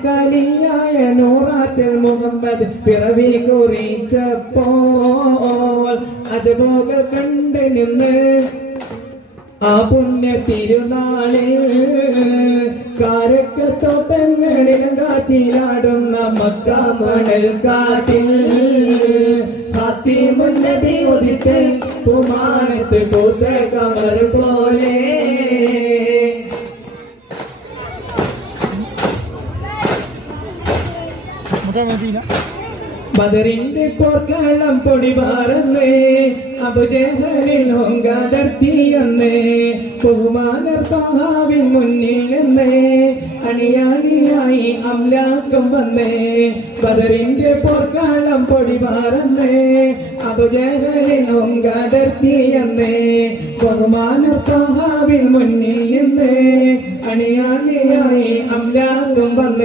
ഹക്കാനിയായ നൂറാറ്റൽ മുഹമ്മദ് പിറവി കുറിച്ചപ്പോൾ അജബോകൾ കണ്ട് നിന്ന് ആ പുണ്യ തിരുനാളിൽ കാരക്കത്തോട്ടങ്ങളിലും കാറ്റിലാടുന്ന മക്ക മണൽ കാട്ടിൽ മുന്നതി ഉദിത്ത് കുമാരത്ത് പൂത്ത കമർ പോലെ ബദറിന്റെ പോർക്കളം പൊടി പാറന്ന് അബുജഹലിൽ ഹോങ്കാടർത്തിയെന്ന് ബഹുമാനർ താഹാവിൻ മുന്നിൽ നിന്ന് അണിയാണിയായി അംലാക്കം വന്ന് ബദറിന്റെ പോർക്കളം പൊടി പാറന്ന് അബുജഹലിൽ ഹോങ്കാടർത്തിയെന്ന് ബഹുമാനർ താഹാവിൻ മുന്നിൽ നിന്ന് അണിയാണിയായി അംലാക്കം വന്ന്